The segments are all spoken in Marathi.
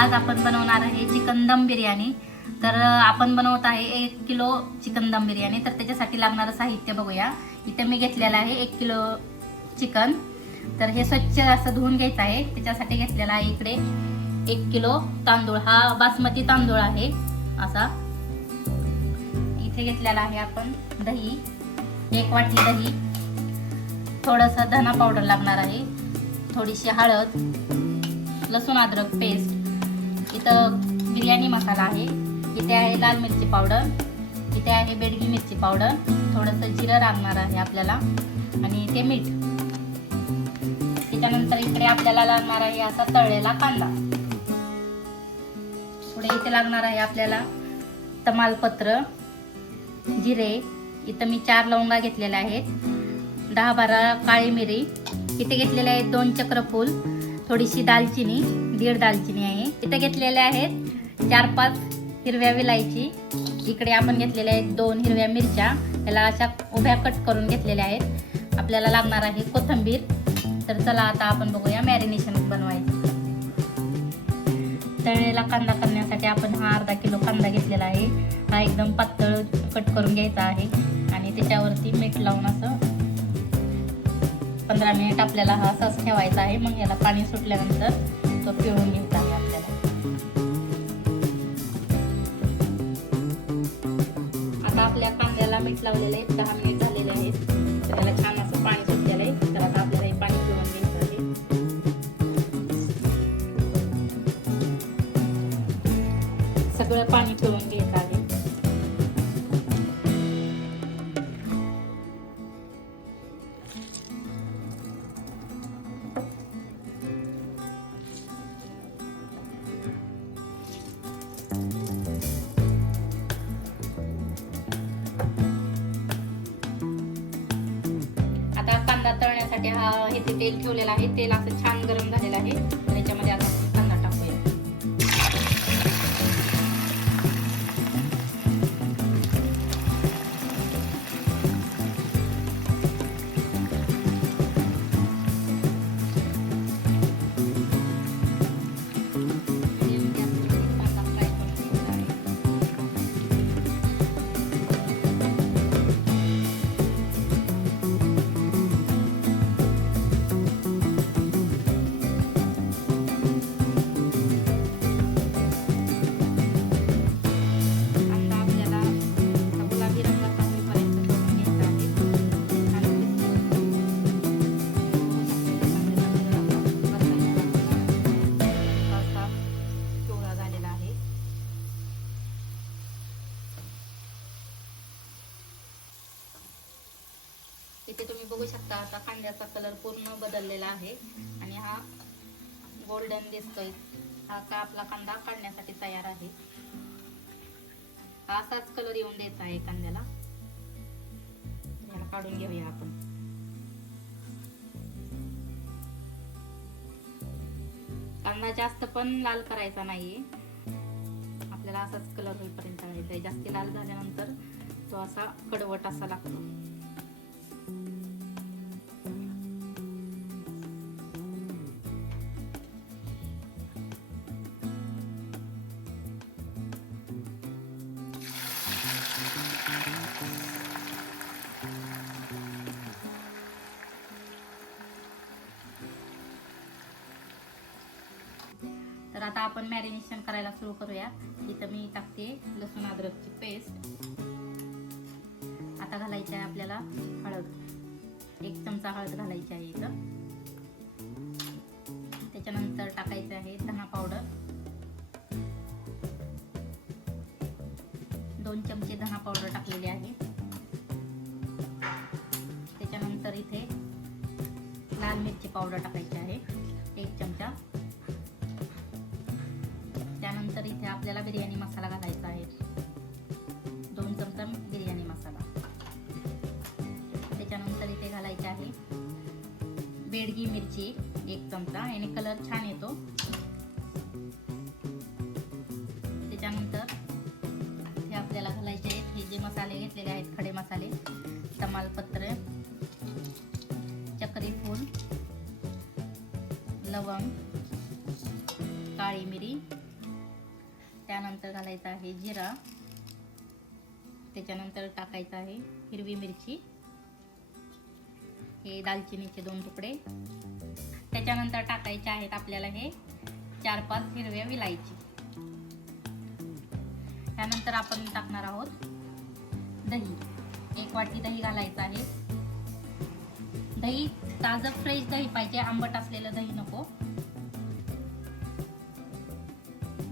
आज आपण बनवणार आहे चिकन दम बिर्याणी। तर आपण बनवत आहे 1 किलो चिकन दम बिर्याणी। तर त्याच्यासाठी लागणारं साहित्य बघूया। इथे मी घेतलेलं आहे 1 किलो चिकन। तर हे स्वच्छ असं धुवून घ्यायचं आहे। त्याच्यासाठी घेतलेला आहे इकडे 1 किलो तांदूळ, हा बासमती तांदूळ आहे असा। इथे घेतलेला आहे आपण दही, 1 वाटी दही, थोडंसं धना पावडर लागणार आहे, थोडीशी हळद, लसूण अद्रक पेस्ट, इथं बिर्याणी मसाला आहे, इथे आहे लाल मिरची पावडर, इथे आहे बेडगी मिरची पावडर, थोडंसं जिरं लागणार आहे आपल्याला आणि ते मीठ। त्याच्यानंतर इकडे आपल्याला लागणार आहे असा तळलेला कांदा। पुढे इथे लागणार आहे आपल्याला तमालपत्र, जिरे, इथं मी 4 लवंगा घेतलेल्या आहेत, 10-12 काळी मिरी, इथे घेतलेले आहेत 2 चक्रफूल, थोडीशी दालचिनी, 1.5 दालचिनी आहे, इथे घेतलेले आहेत 4-5 हिरव्या विलायची, इकडे आपण घेतलेल्या आहेत 2 हिरव्या मिरच्या, त्याला अशा उभ्या कट करून घेतलेल्या आहेत। आपल्याला लागणार आहे कोथिंबीर। तर चला आता आपण बघूया मॅरिनेशन बनवायचं। तळलेला कांदा करण्यासाठी आपण हा अर्धा किलो कांदा घेतलेला आहे, हा एकदम पातळ कट करून घ्यायचा आहे आणि त्याच्यावरती मीठ लावून असं 15 मिनिट आपल्याला हा असंच ठेवायचा आहे। मग याला पाणी सुटल्यानंतर तो पिळून घ्यायचा आहे आपल्याला। आता आपल्या कांद्याला मीठ लावलेलं आहे, 10 मिनिट झालेले आहेत, तर त्याला छान असं पाणी सुटलेलं आहे। तर आता आपल्याला हे पाणी पिळून घ्यायचं आहे। सगळं पाणी पिळून घ्यायचं आहे। आता कांदा तळण्यासाठी हा इथे तेल ठेवलेलं आहे, तेल असं छान गरम झालेलं आहे। त्याच्यामध्ये आता कांदा टाकूया। इथे तुम्ही बघू शकता आता कांद्याचा कलर पूर्ण बदललेला आहे आणि हा गोल्डन दिसतोय। हा का आपला कांदा काढण्यासाठी तयार आहे। हा असाच कलर येऊन द्यायचा आहे कांद्याला। याला काढून घेऊया आपण। कांदा जास्त पण लाल करायचा नाहीये, आपल्याला असाच कलर होईपर्यंत तळायचा आहे। जास्त लाल झाल्यानंतर तो असा कडवट असा लागतो। तर आता आपण मॅरिनेशन करायला सुरू करूया। इथं मी टाकते लसूण अद्रकची पेस्ट। आता घालायची आहे आपल्याला हळद, 1 चमचा हळद घालायची आहे इथं। त्याच्यानंतर टाकायचे आहे धना पावडर, 2 चमचे धना पावडर टाकलेली आहे। त्याच्यानंतर इथे लाल मिरची पावडर टाकायची आहे 1 चमचा। त्यानंतर इथे आपल्याला बिर्याणी मसाला घालायचा आहे, 2 चमचा बिर्याणी मसाला। त्याच्यानंतर इथे घालायचे आहे बेडगी मिरची 1 चमचा, याने कलर छान येतो। त्याच्यानंतर हे आपल्याला घालायचे आहेत हे जे मसाले घेतलेले आहेत, खडे मसाले, तमालपत्र, चक्री फूल, लवंग, काळी मिरी, त्यानंतर घालायचं आहे जिरा, त्याच्यानंतर टाकायचं आहे हिरवी मिरची, हे दालचिनीचे 2 तुकडे, त्याच्यानंतर टाकायचे आहेत आपल्याला हे 4-5 हिरव्या विलायची. त्यानंतर आपण टाकणार आहोत दही, 1 वाटी दही घालायचं आहे. दही ताजं फ्रेश दही पाहिजे, आंबट असलेलं दही नको.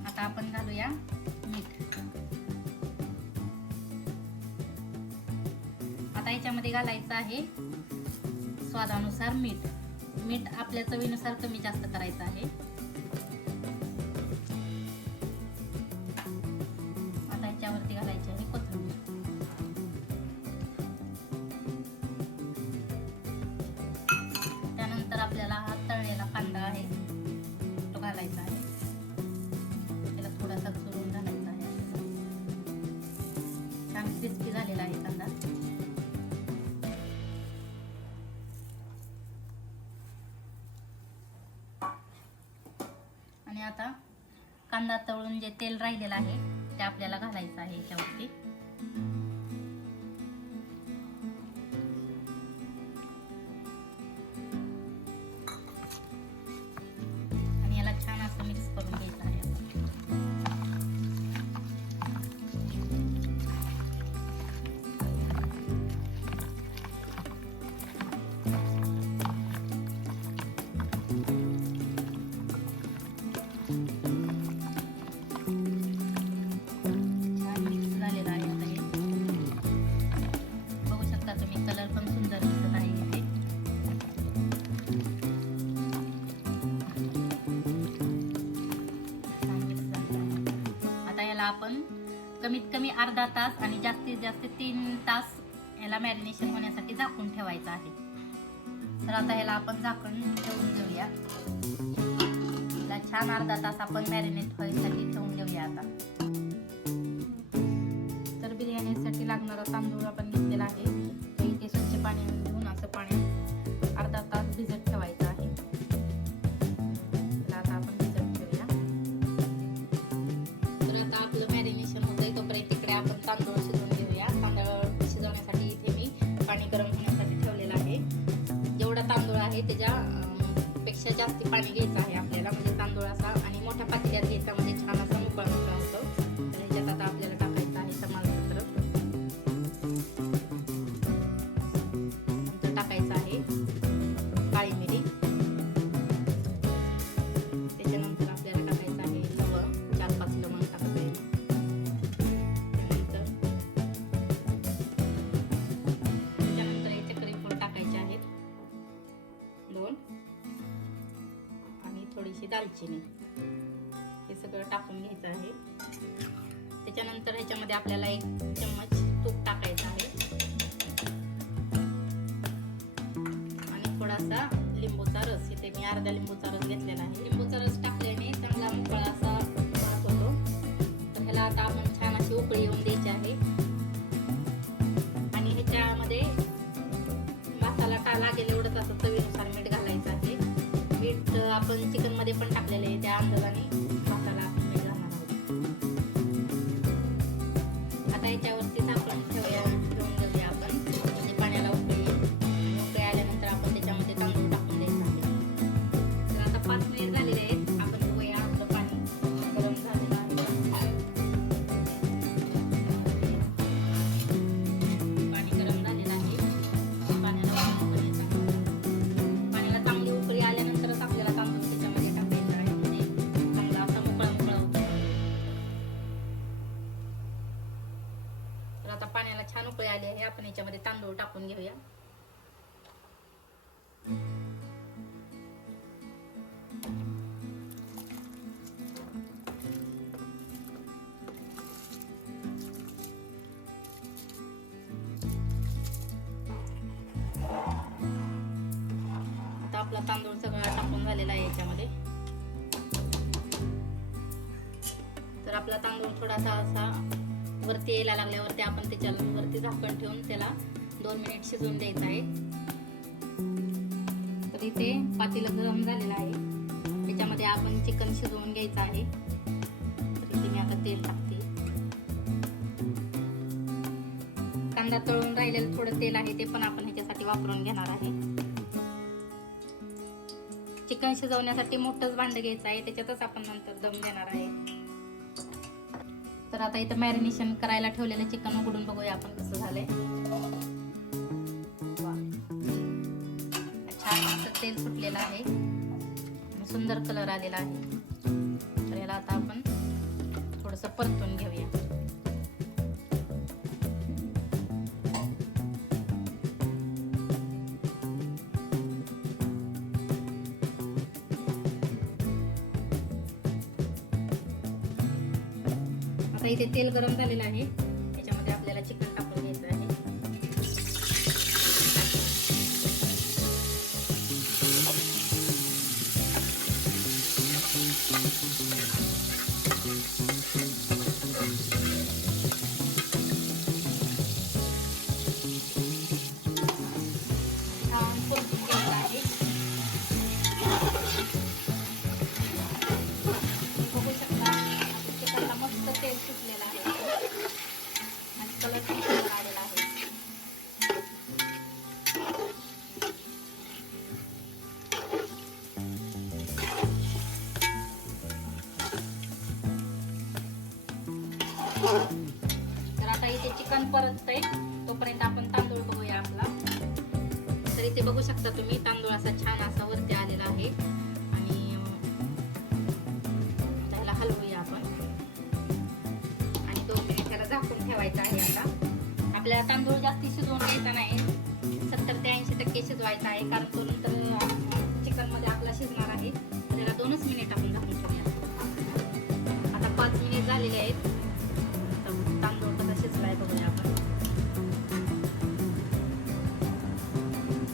आता आपण घालूया मीठ. आता याच्यामध्ये घालायचं आहे स्वादानुसार मीठ. मीठ आपल्या चवीनुसार कमी जास्त करायचं आहे. आता याच्यावरती घालायची आहे कोथिंबीर. त्यानंतर आपल्याला हा तळलेला कांदा आहे तो घालायचा आहे. त्याला थोडासा चुरून घालायचा आहे. छान क्रिस्पी झालेला आहे कांदा. आणि आता कांदा तळून जे तेल राहिलेलं आहे ते आपल्याला घालायचं आहे याच्यावरती. आणि याला छान असं मिक्स करून घ्यायचं आहे. कलर पण सुंदर दिसत आहे इथे. आता याला आपण कमीत कमी अर्धा तास आणि जास्तीत जास्त 3 तास याला मॅरिनेशन होण्यासाठी झाकून ठेवायचं आहे. तर आता याला आपण झाकण ठेवून देऊया. याला छान अर्धा तास आपण मॅरिनेट व्हायसाठी ठेवून देऊया. आता तर बिर्याणीसाठी लागणारा तांदूळ आपण घेतलेला आहे. ते स्वच्छ पाण्याने धुवून असं पाण्यात अर्धा तास भिजत ठेवायचं आहे. तर आता आपण भिजत ठेवूया. तर आता आपलं मॅरिनेशन होतंय तोपर्यंत तिकडे आपण तांदूळ शिजवून घेऊया. तांदूळ शिजवण्यासाठी इथे मी पाणी गरम होण्यासाठी ठेवलेलं आहे. जेवढा तांदूळ आहे त्याच्या पेक्षा जास्त पाणी घ्यायचं आहे आपल्याला, म्हणजे तांदूळ असा आणि मोठ्या पातेल्यात घ्यायचा म्हणजे छान असा मोकळा मोकळा होतो. तर ह्याच्यात आता आपल्याला टाकायचं आहे तमालपत्र, टाकायचं आहे काळी मिरी, त्याच्यानंतर आपल्याला टाकायचं आहे लवंग, 4-5 लवंग टाकायचे. त्याच्यानंतर हे चक्री फूल टाकायचे आहेत 2 आणि थोडीशी दालचिनी. हे सगळं टाकून घ्यायचं आहे. त्याच्यानंतर ह्याच्यामध्ये आपल्याला 1 चम्मच तूप टाकायचं आहे. थोडासा लिंबूचा रस, इथे मी अर्धा लिंबूचा रस घेतलेला आहे. लिंबूचा रस टाकल्याने चांगला मोकळा असा भात होतो. तर ह्याला आता आपण छान अशी उकळी येऊन द्यायची आहे. आणि ह्याच्यामध्ये भाताला लागेल एवढंच असं चवीनुसार मीठ घालायचं आहे. मीठ आपण चिकन मध्ये पण टाकलेलं आहे, त्या अंदाजाने भाताला आपण मीठ घालणार आहोत. आता याच्यावरती झाकण ठेवून देऊया आपण, म्हणजे पाण्याला उकळी आल्यानंतर आपण त्याच्यामध्ये तांदूळ टाकून द्यायचं आहे. तर आता 5 मिनिट झालेले आहेत. आपण बघूया आपलं पाणी गरम झालेलं आहे. पाणी गरम झालेलं आहे. पाण्याला चांगली उकळी आल्यानंतरच आपल्याला तांदूळ त्याच्यामध्ये टाकायचं आहे, म्हणजे चांगला असा मोकळा मोकळा होतो. तर आता पाण्याला छान उकळी आली आहे. आपण याच्यामध्ये तांदूळ टाकून घेऊया. आता आपला तांदूळ सगळा टाकून झालेला आहे याच्यामध्ये. तर आपला तांदूळ थोडासा असा वरती यायला लागल्यावरती आपण त्याच्यावरती झाकण ठेवून त्याला 2 मिनिट शिजवून द्यायचं आहे. तर इथे पातेलं गरम झालेलं आहे, त्याच्यामध्ये आपण चिकन शिजवून घ्यायचं आहे. तर इथे मी आता थोडं तेल टाकते. कांदा तळून राहिलेलं थोडं तेल आहे ते पण आपण ह्याच्यासाठी वापरून घेणार आहे. चिकन शिजवण्यासाठी मोठंच भांड घ्यायचं आहे, त्याच्यातच आपण नंतर दम देणार आहे. तर आता इथं मॅरिनेशन करायला ठेवलेलं चिकन उघडून बघूया आपण कसं झालंय. छान असं तेल सुटलेलं आहे, सुंदर कलर आलेला आहे. तर याला आता आपण थोडंसं परतून घेऊया. आता इथे तेल गरम झालेलं आहे, त्याच्यामध्ये आपल्याला चिकन टाकून घ्यायचं आहे. बघू शकता चिकनला मस्त तेल सुटलेलं आहे आणि कलर पण सुंदर आलेला आहे. तर आता इथे चिकन परततंय, तोपर्यंत आपण तांदूळ बघूया आपला. तर इथे बघू शकता तुम्ही तांदूळ असा छान असा वरती आलेला आहे आणि त्याला हलवूया आपण आणि 2 मिनिट त्याला झाकून ठेवायचं आहे. आता आपल्याला तांदूळ जास्ती शिजवून घ्यायचा नाही, 70 ते 80% शिजवायचा आहे, कारण करून तर चिकन मध्ये आपला शिजणार आहे. त्याला 2च मिनिट आपण झाकून ठेवूया. आता 5 मिनिट झालेले आहेत. तांदूळ कसा शिजलाय बघूया आपण.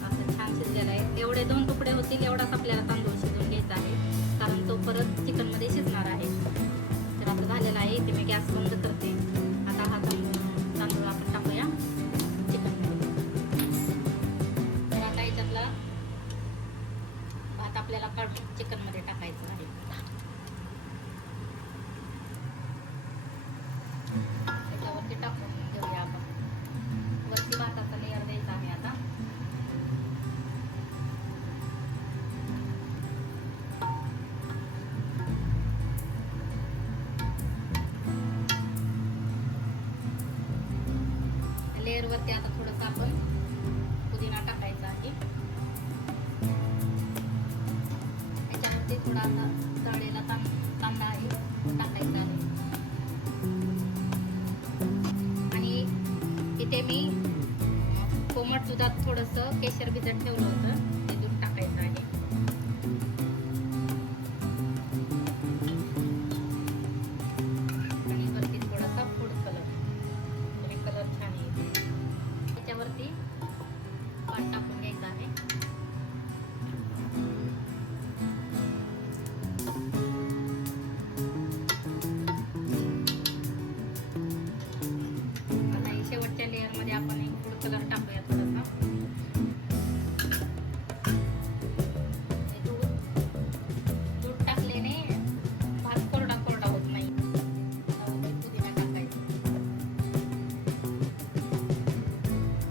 असं छान शिजलेला आहे. एवढे 2 तुकडे होतील एवढाच आपल्याला तांदूळ शिजवून घ्यायचा आहे, कारण तो परत चिकन मध्ये शिजणार आहे. तर आता झालेला आहे, ते मी गॅस बंद करते. आता हा तांदूळ आपण टाकूया चिकन मध्ये. तर आता याच्यातला भात आपल्याला काढून चिकन मध्ये टाकायचं आहे. त्याच्यावरती टाकून घेऊया आपण. वरती भाताचा लेअर द्यायचा आहे आता. लेअर वरती आता थोडंसं आपण पुदिना टाकायचा आहे. त्याच्यावरती थोडासा तळलेला कांदा आहे टाकायचा आहे. आणि इथे मी कोमट दुधात थोडंसं केशर भिजत ठेवलं होतं, ते दूध टाकायचं आहे. आणि वरती थोडासा फूड कलर, म्हणजे कलर छान येईल. त्याच्यावरती पाणी टाकून घ्यायचं आहे. आता शेवटच्या लेअर मध्ये आपण एक फूड कलर टाकूया थोडासा. दूध टाकल्याने भात कोरडा कोरडा होत नाही. पुदिना टाकायचा,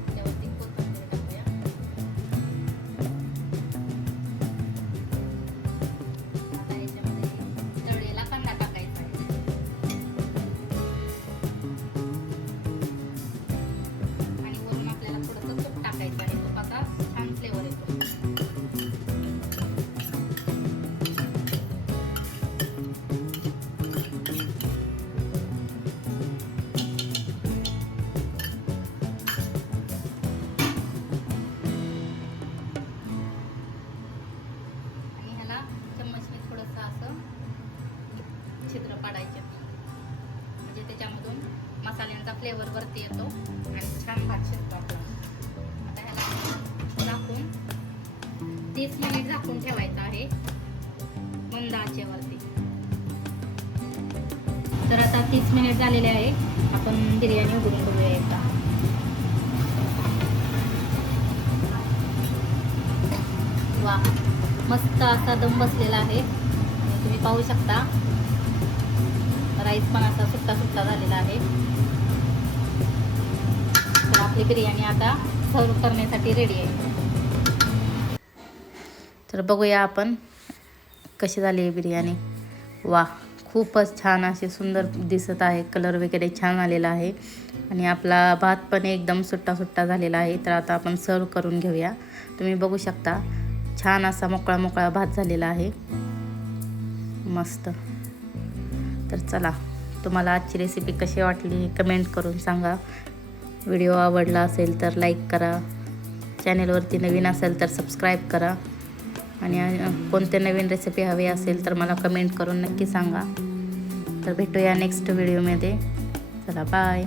त्यावरती कोथिंबीर टाकूया. आता याच्यामध्ये तळलेला कांदा टाकायचा आहे. आणि वरून आपल्याला थोडंसं तूप टाकायचं आहे. तुपाचा छान फ्लेवर येतो. आणि ह्याला चम्मचने थोडंसं असं छिद्र पाडायचे, म्हणजे त्याच्यामधून मसाल्यांचा फ्लेवर वरती येतो आणि छान भात शिजतो आपला. आता ह्याला झाकून 30 मिनिट झाकून ठेवायचं आहे मंद आचेवरती. तर आता 30 मिनिट झालेले आहे. आपण बिर्याणी उघडून बघूया एकदा. वा, मस्त असा दम बसलेला आहे. तुम्ही पाहू शकता राईस पण असा सुट्टा सुट्टा झालेला आहे. तर आपली बिर्याणी आता सर्व करण्यासाठी रेडी आहे. तर बघूया आपण कशी झाली आहे बिर्याणी. वा, खूपच छान अशी सुंदर दिसत आहे. कलर वगैरे छान आलेला आहे आणि आपला भात पण एकदम सुट्टा सुट्टा झालेला आहे. तर आता आपण सर्व करून घेऊया. तुम्ही बघू शकता छान असा मोकळा मोकळा भात झालेला आहे, मस्त. तर चला, तुम्हाला आजची रेसिपी कशी वाटली कमेंट करून सांगा. व्हिडिओ आवडला असेल तर लाईक करा, चॅनेलवरती नवीन असेल तर सबस्क्राईब करा आणि कोणते नवीन रेसिपी हवी असेल तर मला कमेंट करून नक्की सांगा. तर भेटूया नेक्स्ट व्हिडिओमध्ये. चला, बाय.